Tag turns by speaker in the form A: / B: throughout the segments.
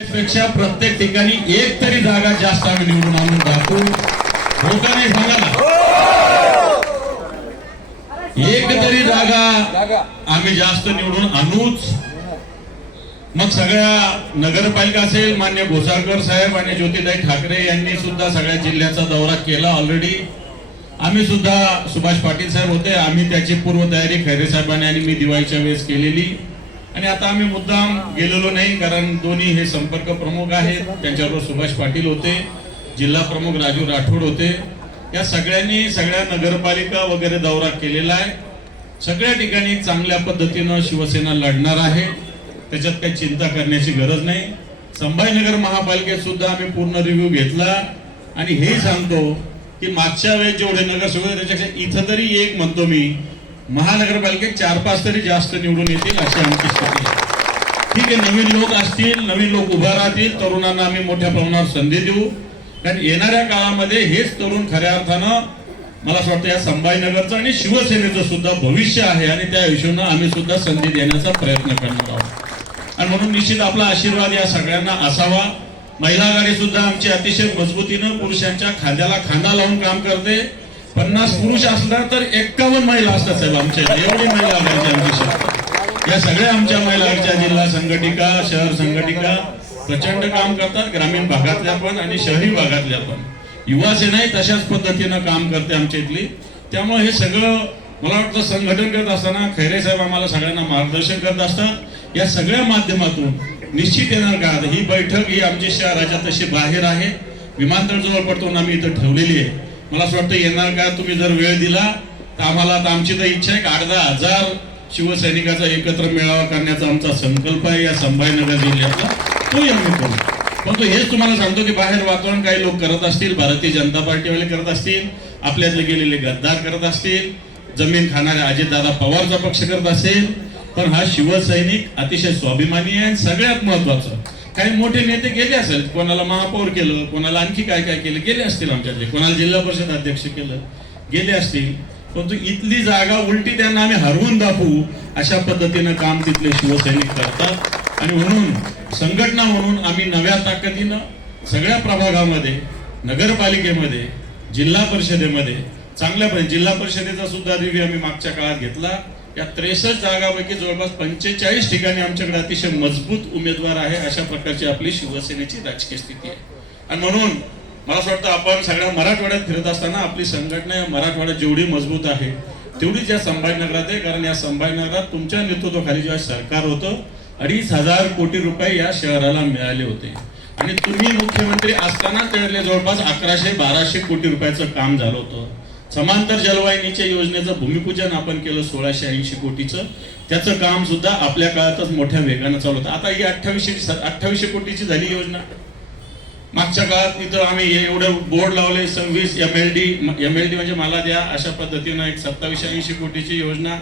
A: पेक्षा प्रत्येक ठिकाणी एक तरी जागा जास्त आम्ही निवडून आणून दाखवू हो का नाही सांगा एक तरी जागा आम्ही जास्त निवडून आणूच. मग सगळ्या नगरपालिका असेल मान्य घोसाळकर साहेब आणि ज्योतिताई ठाकरे यांनी सुद्धा सगळ्या जिल्ह्याचा दौरा केला ऑलरेडी आम्ही सुद्धा सुभाष पाटील साहेब होते. आम्ही त्याची पूर्वतयारी खैरे साहेबांनी आणि मी दिवाळीच्या वेळेस केलेली. आणि आता आम्ही मुद्दाम गेलेलो नाही कारण दोन्ही हे संपर्क प्रमुख आहेत. त्यांच्याबरोबर सुभाष पाटील होते जिल्हा प्रमुख राजू राठोड होते. या सगळ्यांनी सगळ्या नगरपालिका वगैरे दौरा केलेला आहे. सगळ्या ठिकाणी चांगल्या पद्धतीनं शिवसेना लढणार आहे. त्याच्यात काही चिंता करण्याची गरज नाही. संभाजीनगर महापालिकेत सुद्धा आम्ही पूर्ण रिव्ह्यू घेतला. आणि हे सांगतो की मागच्या वेळेस जेवढे नगरसेवक त्याच्यापेक्षा इथं तरी एक म्हणतो मी महानगरपालिकेत चार पाच तरी जास्त निवडून येतील अशी आमची स्थिती आहे. ठीक आहे नवीन लोक असतील नवीन लोक उभा राहतील तरुणांना आम्ही मोठ्या प्रमाणावर संधी देऊ. कारण येणाऱ्या काळामध्ये हेच तरुण खऱ्या अर्थानं मला असं वाटतं या संभाजीनगरचं आणि शिवसेनेचं सुद्धा भविष्य आहे आणि त्या हिशोबानं आम्ही सुद्धा संधी देण्याचा प्रयत्न करणार आहोत. आणि म्हणून निश्चित आपला आशीर्वाद या सगळ्यांना असावा. महिला आघाडी सुद्धा आमची अतिशय मजबूतीनं पुरुषांच्या खांद्याला खांदा लावून काम करते. पन्नास पुरुष असला तर एक्कावन्न महिला असतात साहेब आमच्या एवढी महिला आघाडीची आमची. या सगळ्या आमच्या महिला जिल्हा संघटिका शहर संघटिका प्रचंड काम करतात ग्रामीण भागातल्या पण आणि शहरी भागातल्या पण. युवा सेनाही तशाच पद्धतीनं काम करते आमच्या इथली. त्यामुळे हे सगळं मला वाटतं संघटन करत असताना खैरे साहेब आम्हाला सगळ्यांना मार्गदर्शन करत असतात. या सगळ्या माध्यमातून निश्चित येणार का? ही बैठक ही आमची शहराच्या तशी बाहेर आहे. विमानतळ जवळ पडतो आम्ही इथं ठेवलेली आहे. मला असं वाटतं येणार का? तुम्ही जर वेळ दिला तर आम्हाला आता आमची तर इच्छा आहे की? आठ दहा हजार शिवसैनिकाचा एकत्र मेळावा करण्याचा आमचा संकल्प आहे या संभाजीनगर जिल्ह्यातला तोही आम्ही करू. परंतु हेच तुम्हाला सांगतो की बाहेर वातावरण काही लोक करत असतील भारतीय जनता पार्टीवाले करत असतील आपल्यातले गेलेले गद्दार करत असतील जमीन खाणारे अजितदादा पवारचा पक्ष करत असेल पण हा शिवसैनिक अतिशय स्वाभिमानी आहे आणि सगळ्यात महत्वाचं काही मोठे नेते गेले असेल कोणाला महापौर केलं कोणाला आणखी काय काय केलं गेले असतील आमच्यातले. कोणाला जिल्हा परिषद अध्यक्ष केलं गेले असतील. परंतु इथली जागा उलटी त्यांना आम्ही हरवून दाखवू अशा पद्धतीनं काम तिथले शिवसैनिक करतात. आणि म्हणून संघटना म्हणून आम्ही नव्या ताकदीनं सगळ्या प्रभागामध्ये नगरपालिकेमध्ये जिल्हा परिषदेमध्ये चांगल्या जिल्हा परिषदेचा सुद्धा रिव्ह्यू आम्ही मागच्या काळात घेतला. या त्रेसष्ट जागापैकी जवळपास पंचेचाळीस ठिकाणी आमच्याकडे अतिशय मजबूत उमेदवार आहे अशा प्रकारची आपली शिवसेनेची राजकीय स्थिती आहे. आणि म्हणून मला असं वाटतं आपण सगळ्या मराठवाड्यात फिरत असताना आपली संघटना या मराठवाड्यात जेवढी मजबूत आहे तेवढीच या संभाजीनगरात आहे कारण या संभाजीनगरात तुमच्या नेतृत्वाखाली जेव्हा सरकार होतं अडीच हजार कोटी रुपये या शहराला मिळाले होते. आणि तुम्ही मुख्यमंत्री असताना त्यावेळेला जवळपास अकराशे बाराशे कोटी रुपयाचं काम झालं होतं. समांतर जलवाहिनीच्या योजनेचं भूमिपूजन आपण केलं सोळाशे ऐंशी कोटीचं. त्याचं काम सुद्धा आपल्या काळातच मोठ्या वेगानं चालू होतं. आता ही अठ्ठावीसशे अठ्ठावीसशे कोटीची झाली योजना. मागच्या काळात इथं आम्ही एवढं बोर्ड लावले सव्वीस M L D M L D म्हणजे मला द्या अशा पद्धतीनं एक सत्तावीसशे ऐंशी कोटीची योजना.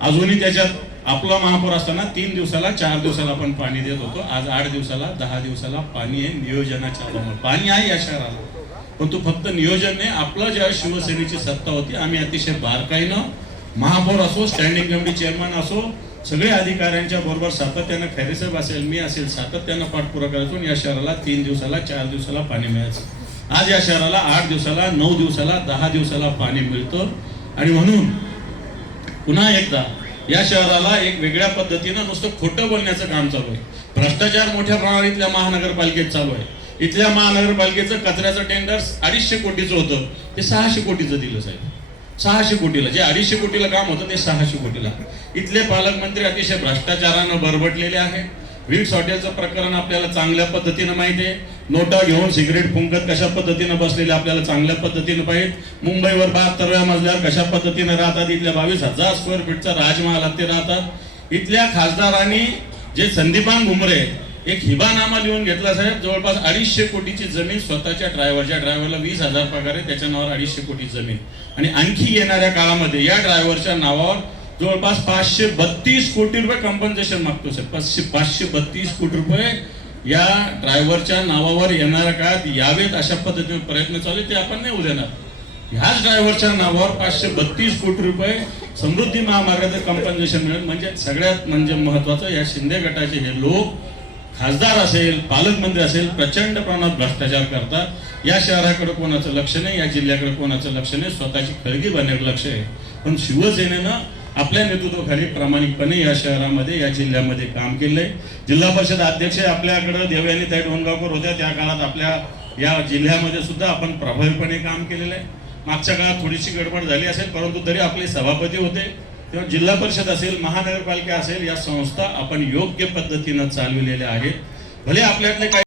A: अजूनही त्याच्यात आपला महापौर असताना तीन दिवसाला चार दिवसाला आपण पाणी देत होतो. आज आठ दिवसाला दहा दिवसाला पाणी आहे नियोजनाच्या पाणी आहे या शहराला. परंतु फक्त नियोजन नाही आपलं ज्या शिवसेनेची सत्ता होती आम्ही अतिशय बारकाईनं महापौर असो स्टँडिंग कमिटी चेअरमन असो सगळे अधिकाऱ्यांच्या बरोबर सातत्यानं खैरेसाहेब असेल मी असेल सातत्यानं पाठपुरा करायचो या शहराला तीन दिवसाला चार दिवसाला पाणी मिळायचं. आज या शहराला आठ दिवसाला नऊ दिवसाला दहा दिवसाला पाणी मिळतं. आणि म्हणून पुन्हा एकदा या शहराला एक वेगळ्या पद्धतीनं नुसतं खोटं बोलण्याचं काम चालू आहे. भ्रष्टाचार मोठ्या प्रमाणातल्या महानगरपालिकेत चालू आहे. इथल्या महानगरपालिकेचं कचऱ्याचं टेंडर अडीचशे कोटीचं होतं. ते सहाशे कोटीचं दिलं साहेब. सहाशे कोटीला. जे अडीचशे कोटीला काम होतं ते सहाशे कोटीला. इथले पालकमंत्री अतिशय भ्रष्टाचारानं बरबटलेले आहे विक्स हॉटेलचं प्रकरण आपल्याला चांगल्या पद्धतीनं माहिती आहे. नोटा घेऊन सिगरेट फुंकत कशा पद्धतीनं बसलेले आपल्याला चांगल्या पद्धतीनं पाहिजे मुंबईवर बहात्तरव्या मजल्यावर कशा पद्धतीनं राहतात? इथल्या बावीस हजार स्क्वेअर फीटचा राजमहालात ते राहतात इथल्या खासदारांनी जे संदीपान घुमरे एक हिबानामा लिहून घेतला साहेब जवळपास अडीचशे कोटीची जमीन स्वतःच्या ड्रायव्हरच्या ड्रायव्हरला वीस हजार पगार आहे त्याच्या नावावर अडीचशे कोटी जमीन. आणि आणखी येणाऱ्या काळामध्ये या ड्रायव्हरच्या नावावर जवळपास पाचशे बत्तीस कोटी रुपये कॉम्पन्सेशन मागतो साहेब. पाचशे पाचशे बत्तीस कोटी रुपये या ड्रायव्हरच्या नावावर येणाऱ्या काळात यावेत अशा पद्धतीने प्रयत्न चालू ते आपण नाही उद्याणार ह्याच ड्रायव्हरच्या नावावर पाचशे बत्तीस कोटी रुपये समृद्धी महामार्गाचं कॉम्पन्सेशन मिळेल. म्हणजे सगळ्यात म्हणजे महत्वाचं या शिंदे गटाचे हे लोक खासदार असेल पालकमंत्री असेल प्रचंड प्रमाणात भ्रष्टाचार करतात. या शहराकडे कोणाचं लक्ष नाही या जिल्ह्याकडे कोणाचं लक्ष नाही स्वतःची खळगी बनण्याकडे लक्ष आहे. पण शिवसेनेनं आपल्या नेतृत्वाखाली प्रामाणिकपणे या शहरामध्ये या जिल्ह्यामध्ये काम केलंय. जिल्हा परिषद अध्यक्ष आपल्याकडे देवयानी ताई डोणगावकर होत्या त्या काळात आपल्या या जिल्ह्यामध्ये सुद्धा आपण प्रभावीपणे काम केलेलं आहे. मागच्या काळात थोडीशी गडबड झाली असेल परंतु तरी आपले सभापती होते. तेव्हा जिल्हा परिषद असेल महानगरपालिका असेल या संस्था आपण योग्य पद्धतीनं चालविलेल्या आहेत. भले आपल्यातले काही